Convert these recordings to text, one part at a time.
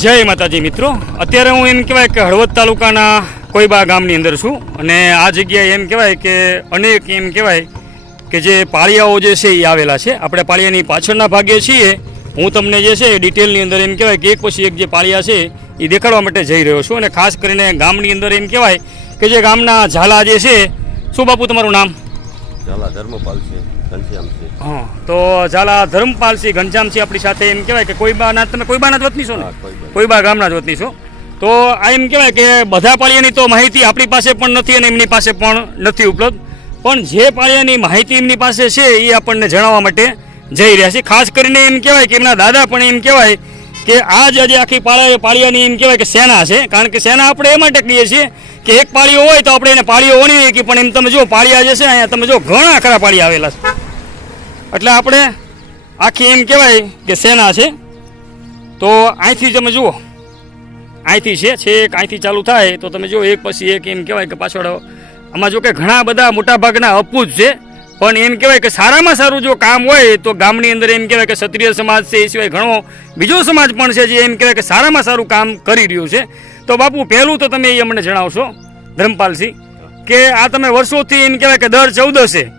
જય માતાજી મિત્રો, અત્યારે હું એમ કહેવાય કે હળવદ તાલુકાના કોઈબા ગામની અંદર છું અને આ જગ્યાએ એમ કહેવાય કે અનેક એમ કહેવાય કે જે પાળિયાઓ જે છે એ આવેલા છે. આપણે પાળિયાની પાછળના ભાગે છીએ. હું તમને જે છે ડિટેલની અંદર એમ કહેવાય કે એક પછી એક જે પાળિયા છે એ દેખાડવા માટે જઈ રહ્યો છું અને ખાસ કરીને ગામની અંદર એમ કહેવાય કે જે ગામના ઝાલા જે છે. શું બાપુ તમારું નામ? ઝાલા ધર્મપાલસિંહ ઘનશ્યામસિંહ. હા, તો ઝાલા ધર્મપાલસિંહ ઘનશ્યામસિંહ આપણી સાથે એમ કહેવાય કે કોઈબાના, તમે કોઈબાના જ વતની છો ને? કોઈબા ગામના જ વતની છો. તો આ એમ કહેવાય કે બધા પાળિયાની તો માહિતી આપણી પાસે પણ નથી અને એમની પાસે પણ નથી ઉપલબ્ધ, પણ જે પાળિયાની માહિતી એમની પાસે છે એ આપણને જણાવવા માટે જઈ રહ્યા છે. ખાસ કરીને એમ કહેવાય કે એમના દાદા પણ એમ કહેવાય કે આ જ આજે આખી પાળિયાની એમ કહેવાય કે સેના છે. કારણ કે સેના આપણે એ માટે કહીએ છીએ કે એક પાળીઓ હોય તો આપણે એને પાળીઓ વણી કે, પણ એમ તમે જો પાળિયા જે છે અહીંયા તમે જો ઘણા ખરા પાળિયા આવેલા છે. એટલે આપણે આખી એમ કહેવાય કે સેના છે. તો અહીંથી તમે જુઓ, અહીંથી છે છેક અહીંથી ચાલુ થાય તો તમે જો એક પછી એક એમ કહેવાય કે પાછળ આમાં જો કે ઘણા બધા મોટાભાગના અપૂજ છે, પણ એમ કહેવાય કે સારામાં સારું જો કામ હોય તો ગામની અંદર એમ કહેવાય કે ક્ષત્રિય સમાજ છે, એ સિવાય ઘણો બીજો સમાજ પણ છે જે એમ કહેવાય કે સારામાં સારું કામ કરી રહ્યું છે. તો બાપુ પહેલું તો તમે એ અમને જણાવશો ધર્મપાલસિંહ કે આ તમે વર્ષોથી એમ કહેવાય કે દર 14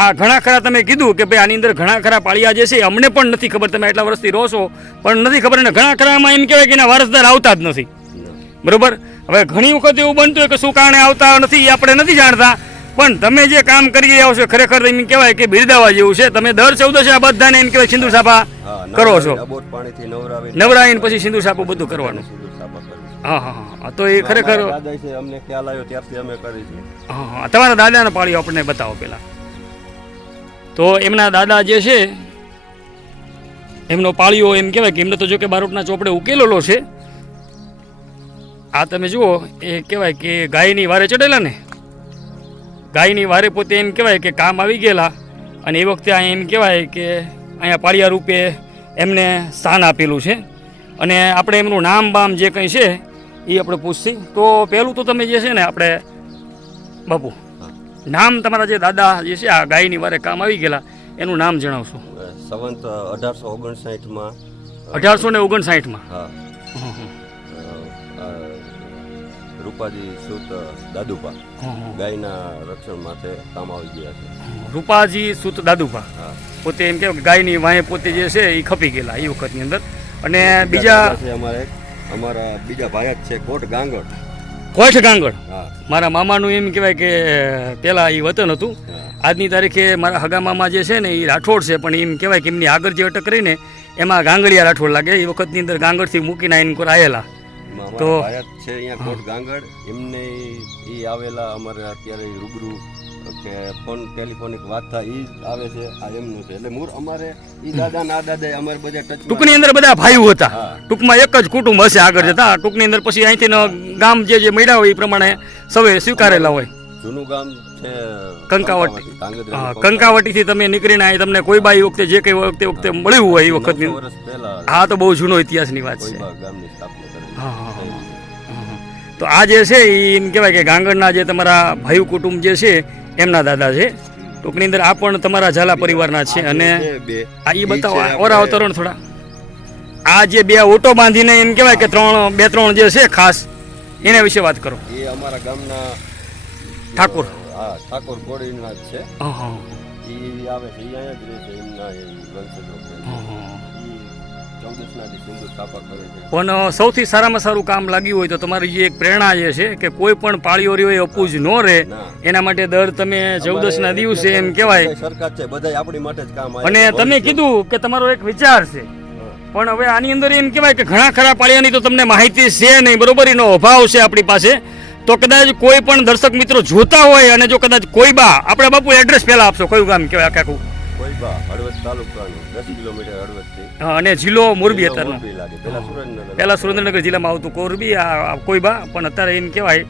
આ ઘણા ખરા તમે કીધું કે ભાઈ આની અંદર ઘણા ખરા પાળિયા જે છે અમને પણ નથી ખબર, તમે એટલા વર્ષથી રહો છો પણ નથી ખબર, અને ઘણા ખરામાં એમ કહેવાય કે એના વારસદાર આવતા જ નથી. બરોબર, હવે ઘણી વખત એવું બનતું હોય કે શું કારણે આવતા નથી એ આપણે નથી જાણતા, પણ તમે જે કામ કરી રહ્યા છો ખરેખર એમ કહેવાય કે બિરદાવા જેવું છે. તમે દર 14 આ બધાને એમ કહેવાય સિંદૂર સાપા કરો છો, નવરાવીને પછી સિંદૂર સાપું બધું કરવાનું. હા હા હા, તો એ ખરેખર અમને ખ્યાલ આવ્યો ત્યારથી અમે કરી છે. હા હા, તમારા દાદાના પાળીઓ આપણને બતાવો પહેલાં. તો એમના દાદા જે છે એમનો પાળીઓ એમ કહેવાય કે એમને તો જો કે બારોટના ચોપડે ઉકેલેલો છે. આ તમે જુઓ એ કહેવાય કે ગાયની વારે ચડેલા ને, ગાયની વારે પોતે એમ કહેવાય કે કામ આવી ગયેલા અને એ વખતે અહીંયા એમ કહેવાય કે અહીંયા પાળિયા રૂપે એમને સ્થાન આપેલું છે. અને આપણે એમનું નામ બામ જે કંઈ છે એ આપણે પૂછશી. તો પહેલું તો તમે જે છે ને આપણે બાપુ નામ તમારા જે દાદા જે છે આ ગાયની વારે કામ આવી ગયેલા એનું નામ જણાવશો? સંવંત 1859માં. 1859માં. હા. રૂપાજી સુત દાદુભા ગાયના રક્ષણ માટે કામ આવી ગયા છે. રૂપાજી સુત દાદુભા પોતે એમ કહેવાય કે ગાયની વાંહે પોતે જે છે એ ખપી ગયેલા એ વખતની અંદર. અને બીજા અમારા બીજા ભાઈ જ છે કોટ ગાંગડ. કોઠ ગાંગડ મારા મામાનું એમ કહેવાય કે પહેલાં એ વતન હતું. આજની તારીખે મારા હગા મામા જે છે ને એ રાઠોડ છે, પણ એમ કહેવાય કે એમની આગળ જે અટક કરીને એમાં ગાંગડિયા રાઠોડ લાગે. એ વખતની અંદર ગાંગડથી મૂકીને આવીને કોઈ આવેલા. તો છે અહીંયા કોટ ગાંગડ એમને એ આવેલા અમારે અત્યારે રૂબરૂ કે ફોન ટેલિફોનિક વાત થાય એ આવે છે. આ એમનું છે એટલે મૂળ અમારે એ દાદા ના દાદા અમારે બધા ટચ ટૂંકની અંદર બધા ભાઈઓ હતા. ટૂંકમાં એક જ કુટુંબ હશે આગળ જતા. ટૂંકની અંદર પછી અહીંથી ગામ જે મળ્યા હોય એ પ્રમાણે સૌએ સ્વીકારેલા હોય. જૂનું ગામ છે કંકાવટી. કંકાવટીથી તમે નીકળીને અહીં તમને કોઈ બા એ વખતે જે કઈ વખતે મળ્યું હોય એ વખતની. હા, તો બહુ જૂનો ઇતિહાસની વાત છે. હા હા. તો આ જે છે એ એમ કહેવાય કે ગાંગડના જે તમારા ભાઈ કુટુંબ જે છે એમના દાદા છે. ટૂંકની અંદર આ પણ તમારા ઝાલા પરિવારના છે. અને આ એ બતાવો ઓરા અવતરણ થોડા. આ જે બે ઓટો બાંધીને એમ કહેવાય કે 2-3 જે છે ખાસ એના વિશે વાત કરો. એ અમારા ગામના ઠાકોર. હા, ઠાકોર કોળીના જ છે. હા હા. એ આવે છે, એ અહીંયા જ રહે છે. એમના વંશજો પણ સૌથી સારામાં સારું કામ લાગ્યું હોય તો તમારી જે એક પ્રેરણા જે છે કે કોઈ પણ પાળીઓ રહ્યો એ અપૂજ ન રહે એના માટે દર તમે 14ના દિવસે એમ કહેવાય સરકાર છે બધા આપણી માટે જ કામ આવે. અને તમે કીધું કે તમારો એક વિચાર છે, પણ હવે આની અંદર એમ કહેવાય કે ઘણા ખરા પાળિયાની તો તમને માહિતી છે નહીં, બરોબર, એનો અભાવ છે આપણી પાસે. તો કદાચ કોઈ પણ દર્શક મિત્રો જોતા હોય અને જો કદાચ કોઈ બા આપણે બાપુ એડ્રેસ પહેલા આપશો, કયું ગામ કહેવાય આખું? કોઈબા હળવદ તાલુકાનું 10 કિલોમીટર હળવદથી. હા, અને જિલ્લો મોરબી અત્યારનો. પહેલા સુરેન્દ્રનગર જિલ્લામાં આવતું કોરબી આ કોઈબા, પણ અત્યારે એમ કહેવાય.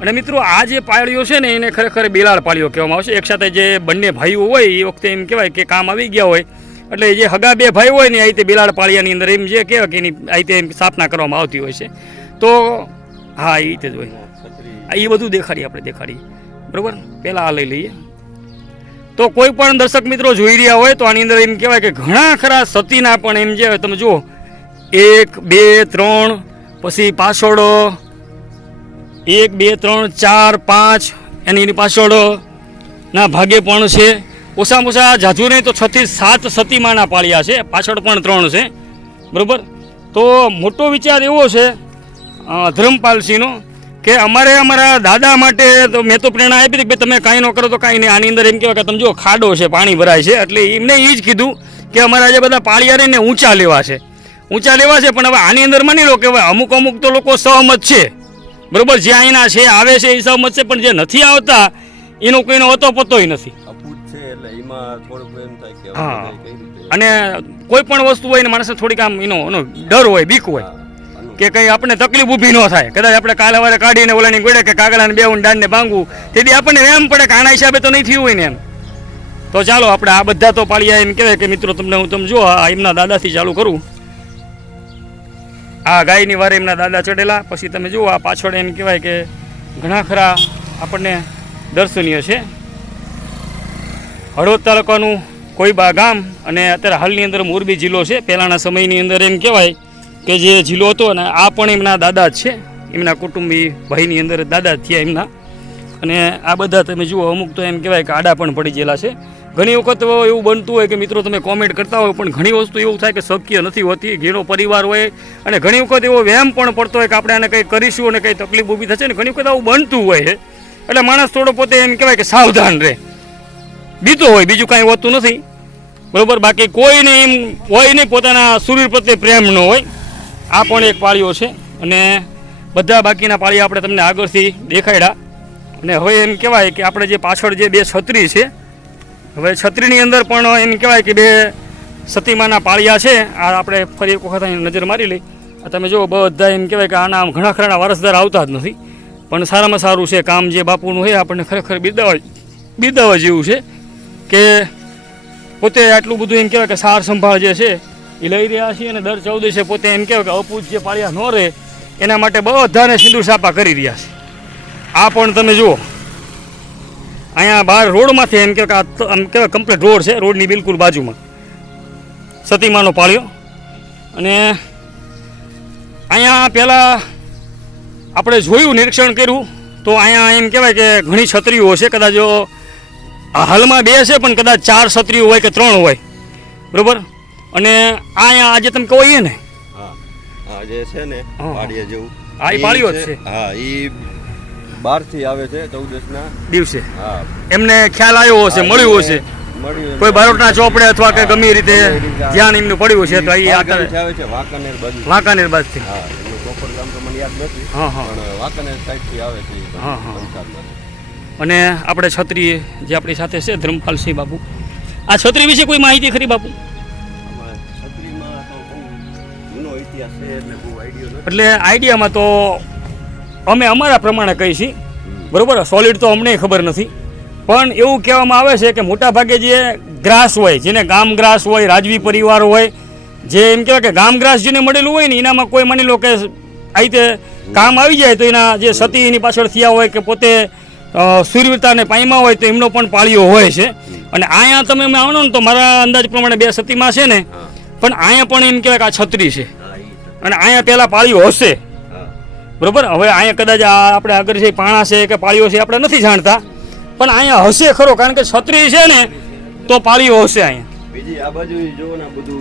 અને મિત્રો આ જે પાળીઓ છે ને એને ખરેખર બેલાળ પાળીઓ કહેવામાં આવશે. એક સાથે જે બંને ભાઈઓ હોય એ વખતે એમ કહેવાય કે કામ આવી ગયા હોય એટલે જે હગા બે ભાઈ હોય ને આ રીતે બેલાળ પાળિયાની અંદર એમ જે કહેવાય કે એની આ રીતે સ્થાપના કરવામાં આવતી હોય છે. તો હા, એ રીતે જ હોય. એ બધું આપણે દેખાડીએ બરાબર. પહેલાં આ લઈ લઈએ. તો કોઈ પણ દર્શક મિત્રો જોઈ રહ્યા હોય તો આની અંદર એમ કહેવાય કે ઘણા ખરા સતીના પણ એમ જે તમે જુઓ 1 2 3 પછી પાછળ 1 2 3 4 5 એની પાછળ ના ભાગે પણ છે. ઓછામાં ઓછા જાજુ નહીં તો 6 થી 7 સતીમાના પાળિયા છે, પાછળ પણ 3 છે. બરાબર. તો મોટો વિચાર એવો છે ધર્મપાલસિંહનો કે અમારે અમારા દાદા માટે તો મેં તો પ્રેરણા આપી હતી કે તમે કાંઈ ન કરો તો કાંઈ નહીં. આની અંદર એમ કહેવાય કે તમે જો ખાડો છે, પાણી ભરાય છે, એટલે એમને એ જ કીધું કે અમારા જે બધા પાળિયા રહીને ઊંચા લેવા છે, પણ હવે આની અંદર માની લો કે હવે અમુક તો લોકો સહમત છે. બરાબર. જે અહીંના છે આવે છે એ સહમત છે, પણ જે નથી આવતા એનો કોઈનો હતો પતોય નથી. અપૂત છે એટલે એમાં થોડુંક એમ થાય કે હવે હા. બધાય કઈ રીતે અને કોઈ પણ વસ્તુ હોય ને માણસને થોડીક આમ એનો ડર હોય, બીક હોય કે કંઈ આપણે તકલીફ ઊભી ન થાય. કદાચ આપણે કાલે વારે કાઢીને ઓલાની ગોળે કે કાગડાને બેવું દાંડને ભાંગવું, તેથી આપણને એમ પડે કે આના હિસાબે તો નહીં થયું હોય ને એમ. તો ચાલો આપણે આ બધા તો પાળિયા એમ કહેવાય કે મિત્રો તમને હું તમે જો આ એમના દાદાથી ચાલુ કરું. આ ગાયની વારે એમના દાદા ચડેલા, પછી તમે જુઓ આ પાછળ એમ કહેવાય કે ઘણા ખરા આપણને દર્શનીય છે. હળવદ તાલુકાનું કોઈબા ગામ અને અત્યારે હાલની અંદર મોરબી જિલ્લો છે. પહેલાંના સમયની અંદર એમ કહેવાય કે જે જિલ્લો હતો ને આ પણ એમના દાદા જ છે, એમના કુટુંબી ભાઈની અંદર દાદા જ થયા એમના. અને આ બધા તમે જુઓ અમુક તો એમ કહેવાય કે આડા પણ પડી ગયેલા છે. ઘણી વખત એવું બનતું હોય કે મિત્રો તમે કોમેન્ટ કરતા હોય, પણ ઘણી વસ્તુ એવું થાય કે શક્ય નથી હોતી. ઘેરો પરિવાર હોય અને ઘણી વખત એવો વહેમ પણ પડતો હોય કે આપણે આને કંઈ કરીશું અને કંઈ તકલીફ ઊભી થશે ને, ઘણી વખત આવું બનતું હોય છે. એટલે માણસ થોડો પોતે એમ કહેવાય કે સાવધાન રહે, બીતો હોય, બીજું કાંઈ હોતું નથી. બરાબર. બાકી કોઈને એમ હોય નહીં પોતાના શરીર પ્રત્યે પ્રેમ ન હોય. આ પણ એક પાળીઓ છે અને બધા બાકીના પાળિયા આપણે તમને આગળથી દેખાડ્યા. અને હવે એમ કહેવાય કે આપણે જે પાછળ જે 2 છત્રી છે, હવે છત્રીની અંદર પણ એમ કહેવાય કે 2 સતીમાના પાળિયા છે. આ આપણે ફરી એક વખત અહીં નજર મારી લઈ. આ તમે જુઓ બધા એમ કહેવાય કે આના ઘણા ખરાના વારસદાર આવતા જ નથી, પણ સારામાં સારું છે કામ જે બાપુનું હોય આપણને ખરેખર બિરદાવા જેવું છે કે પોતે આટલું બધું એમ કહેવાય કે સાર સંભાળ જે છે એ લઈ રહ્યા છીએ. અને દર 14 પોતે એમ કહેવાય કે અપૂજ જે પાળિયા ન રહે એના માટે બધાને સિંદૂર સાપા કરી રહ્યા છે. આ પણ તમે જુઓ અહીંયા બહાર રોડમાંથી એમ કહેવાય કે આમ કહેવાય કમ્પ્લીટ રોડ છે, રોડની બિલકુલ બાજુમાં સતીમાનો પાળિયો. અને અહીંયા પહેલાં આપણે જોયું, નિરીક્ષણ કર્યું તો અહીંયા એમ કહેવાય કે ઘણી છત્રીઓ છે. કદાચ હાલમાં 2 છે પણ કદાચ 4 છત્રીઓ હોય કે 3 હોય. બરાબર. અને અહીંયા આજે તમે કહો ને હા જે છે ને પાળિયા જેવું, આ એ પાળિયો જ છે. હા એ બહારથી આવે છે 14ના દિવસે. હા એમને ખ્યાલ આવ્યો હશે, મળ્યું હશે કોઈ બારોટના ચોપડે અથવા કે ગમે રીતે ધ્યાન એમનું પડ્યું છે તો એ આવે છે વાંકાનેર બાજુ. વાંકાનેર બાજુથી. હા એનું પ્રોપર ગામ તો મને યાદ નથી, હા હા પણ વાંકાનેર સાઈડથી આવે છે. હા હા. અને આપણે છત્રી જે આપણી સાથે છે ધર્મપાલસિંહ બાપુ, આ છત્રી વિશે કોઈ માહિતી ખરી બાપુ? છત્રીમાં તો બહુ જૂનો ઇતિહાસ છે એટલે બહુ આઈડિયો નથી. એટલે આઈડિયામાં તો અમે અમારા પ્રમાણે કહી છીએ. બરાબર. સોલિડ તો અમને ખબર નથી, પણ એવું કહેવામાં આવે છે કે મોટા ભાગે જે ગ્રાસ હોય, જેને ગામ ગ્રાસ હોય, રાજવી પરિવાર હોય, જે એમ કહેવાય કે ગામ ગ્રાસ જેને મળેલું હોય ને એનામાં કોઈ માની લો કે આ રીતે કામ આવી જાય તો એના જે સતી એની પાછળ થયા હોય કે પોતે સૂરવીરતાને પામ્યા હોય તો એમનો પણ પાળિયો હોય છે. અને અહીંયા તમે આવો ને તો મારા અંદાજ પ્રમાણે 2 સતીમાં છે ને, પણ અહીંયા પણ એમ કહેવાય કે આ છત્રી છે અને અહીંયા પહેલાં પાળિયો હશે. બરાબર. હવે અહીંયા કદાચ આપણે આગળ છે પાણા છે કે પાળીઓ છે આપણે નથી જાણતા, પણ અહીંયા હશે ખરો, કારણ કે છત્રી છે ને તો પાળીઓ હશે અહીંયા. બીજી આ બાજુ જોવો ને બધું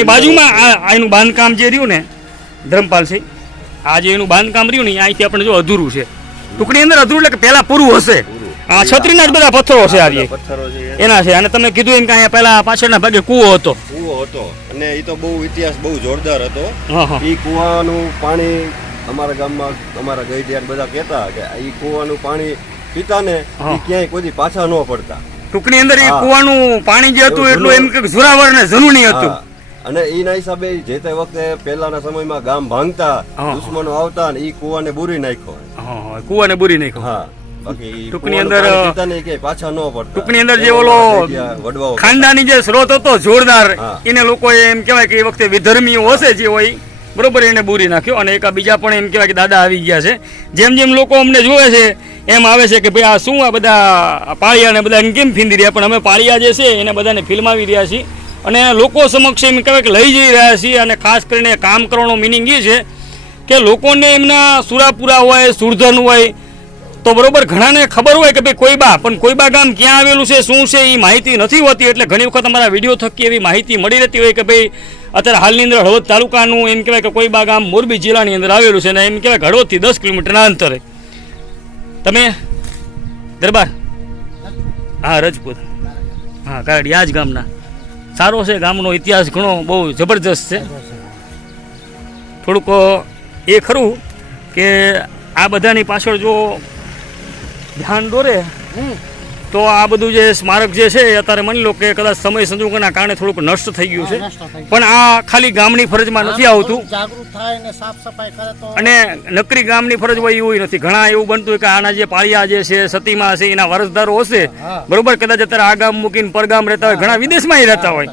એ બાજુમાં એનું બાંધકામ જે રહ્યું ને ધર્મપાલસિંહ, આ જે એનું બાંધકામ રહ્યું ને અહીંથી આપણે જો અધૂરું છે, ટુકડી અંદર અધૂરું એટલે કે પહેલાં પૂરું હશે. આ છત્રીના જ બધા પથ્થરો છે આ પથ્થરો છે એના છે. અને તમે કીધું એમ કે અહીંયા પહેલાં પાછળના ભાગે કૂવો હતો. અને એ તો બહુ ઇતિહાસ બહુ જોરદાર હતો. હા હા. એ કૂવાનું પાણી અમારા ગામમાં અમારા ગઈડિયાર બધા કહેતા કે એ કૂવાનું પાણી પીતા ને એ ક્યાંય કોઈ પાછા ન પડતા. ટૂંકની અંદર એ કૂવાનું પાણી જે હતું એટલું એમ કે જોરાવર ને જનૂની હતું. અને એના હિસાબે જે તે વખતે પહેલાના સમયમાં ગામ ભાંગતા, દુશ્મનો આવતા ને એ કૂવાને બુરી નાખ્યો. કૂવાને બુરી નાખ્યો. હા. બાકી ટૂંકની અંદર પાછા ન પડતા. ટૂંકની અંદર જે ઓલો ખાનદાની જે સ્ત્રોત હતો જોરદાર, એને લોકો એમ કહેવાય કે એ વખતે વિધર્મીઓ હશે જે હોય બરોબર એને બુરી નાખ્યો. અને એક બીજા પણ એમ કહેવાય કે દાદા આવી ગયા છે. જેમ જેમ લોકો અમને જોવે છે એમ આવે છે કે ભાઈ આ શું આ બધા પાળિયા ને બધા કેમ ફીંદી રહ્યા, પણ અમે પાળિયા જે છે એને બધાને ફિલ્માવી રહ્યા છીએ. અને લોકો સમક્ષ એમ કહેવાય કે લઈ જઈ રહ્યા છીએ. અને ખાસ કરીને કામ કરવાનો મિનિંગ એ છે કે લોકોને એમના સુરાપુરા હોય, સુરધન હોય, તો બરોબર ઘણાને ખબર હોય કે ભાઈ કોઈબા, પણ કોઈબા ગામ ક્યાં આવેલું છે, શું છે, એ માહિતી નથી હોતી. એટલે ઘણી વખત અમારા વિડીયો થકી એવી માહિતી મળી રહેતી હોય કે ભાઈ અત્યારે હાલની અંદર હળવદ તાલુકાનું એમ કહેવાય કે કોઈબા ગામ મોરબી જિલ્લાની અંદર આવેલું છે, અને એમ કહેવાય કે હળવદથી 10 કિલોમીટરના અંતરે. તમે દરબાર? હા, રજપૂત. હા, કારડી આ જ ગામના. સારો છે, ગામનો ઇતિહાસ ઘણો બહુ જબરજસ્ત છે. થોડુંક એ ખરું કે આ બધાની પાછળ જો ધ્યાન દોરે તો આ બધું જે સ્મારક જે છે એ અત્યારે માની લો કે કદાચ સમય સંજોગોના કારણે થોડુંક નષ્ટ થઈ ગયું છે, પણ આ ખાલી ગામની ફરજમાં નથી આવતું. જાગૃત થાય ને સાફ સફાઈ કરે તો અને નકરી ગામની ફરજ હોય એવું નથી. ઘણા એવું બનતું હોય કે આના જે પાળિયા જે છે, સતીમાં છે, એના વારસદારો હશે, બરોબર, કદાચ અત્યારે આ ગામ મૂકીને પરગામ રહેતા હોય, ઘણા વિદેશમાં રહેતા હોય,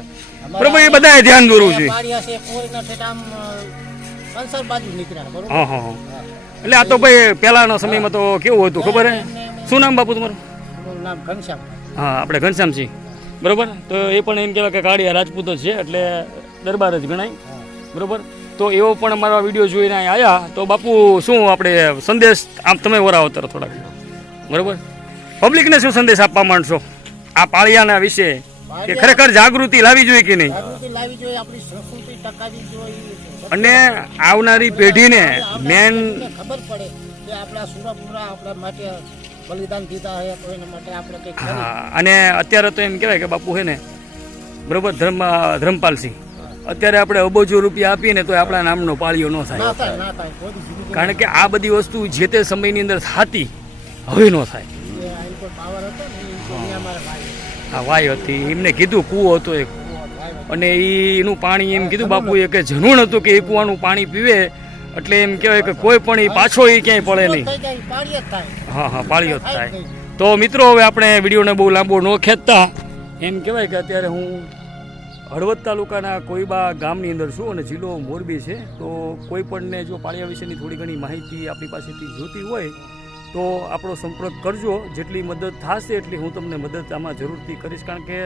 બરોબર, એ બધાએ ધ્યાન દોરવું જોઈએ. પાળિયા છે કોઈના ઠેઠ આમ કંસર બાજુ નીકળ્યા, બરોબર. હા હા હા. એટલે આ તો ભાઈ પહેલાના સમયમાં તો કેવું હતું ખબર હે? શું નામ બાપુ તમારું? એનું નામ ઘનશ્યામ. હા, આપણે ઘનશ્યામસિંહ, બરોબર. તો એ પણ એમ કહેવાય કે કાળિયા રાજપૂત જ છે, એટલે દરબાર જ ગણાય, બરોબર. તો એવો પણ અમારા વિડીયો જોઈને અહીં આવ્યા. તો બાપુ શું આપણે સંદેશ આમ તમે વરાવો તરફ થોડાક, બરોબર, પબ્લિકને શું સંદેશ આપવા માંડશો આ પાળિયાના વિશે, કે ખરેખર જાગૃતિ લાવવી જોઈએ કે નહીં, જાગૃતિ લાવવી જોઈએ, આપણી સંસ્કૃતિ ટકાવવી જોઈએ, અને આવનારી પેઢીને મેન ખબર પડે કે આપણા સુરપુરા આપણા માટે બલિદાન દીધા હોય તો એના માટે આપણે કંઈક કરીએ. હા. અને અત્યારે તો એમ કહેવાય કે બાપુ છે ને, બરોબર, ધર્મપાલસિંહ, અત્યારે આપણે અબજો રૂપિયા આપીને તો આપણા નામનો પાળિયો ન ના થાય. થાય, ના થાય, કોઈ દી જિંદગી કારણ કે આ બધી વસ્તુ જે તે સમયની અંદર થતી, હવે ન થાય. એ આની પર પાવર હતો ને એ તો અમારે ભાઈ આ વાય હતી, એમને કીધું કૂવો હતો એક, અને એનું પાણી એમ કીધું બાપુએ કે જનૂન હતું કે એ કૂવાનું પાણી પીવે એટલે એમ કહેવાય કે કોઈ પણ એ પાછો એ ક્યાંય પડે નહીં. થઈ જાય પાળિયા જ થાય. હા હા, પાળિયો જ થાય. તો મિત્રો, હવે આપણે વિડીયોને બહુ લાંબો ન ખેંચતા, એમ કહેવાય કે અત્યારે હું હળવદ તાલુકાના કોઈબા ગામની અંદર છું અને જિલ્લો મોરબી છે. તો કોઈ પણને જો પાળિયા વિશેની થોડી ઘણી માહિતી આપણી પાસેથી જોતી હોય તો આપણો સંપર્ક કરજો. જેટલી મદદ થશે એટલી હું તમને મદદ આમાં જરૂરથી કરીશ. કારણ કે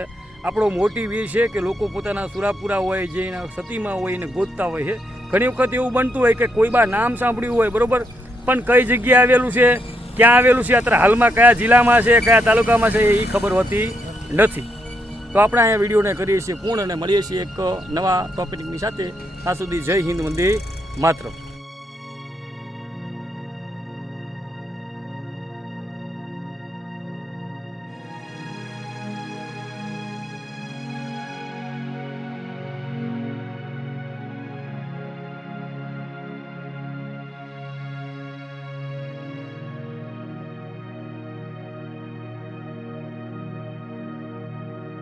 આપણો મોટિવ એ છે કે લોકો પોતાના સુરાપુરા હોય, જે એના સતીમાં હોય, એને ગોતતા હોય છે. ઘણી વખત એવું બનતું હોય કે કોઈબા નામ સાંભળ્યું હોય, બરોબર, પણ કઈ જગ્યાએ આવેલું છે, ક્યાં આવેલું છે, અત્યારે હાલમાં કયા જિલ્લામાં છે, કયા તાલુકામાં છે, એ ખબર હોતી નથી. તો આપણે અહીંયા વિડીયોને કરીએ છીએ પૂર્ણ અને મળીએ છીએ એક નવા ટોપિકની સાથે. ત્યાં સુધી જય હિન્દ, વંદે માતરમ.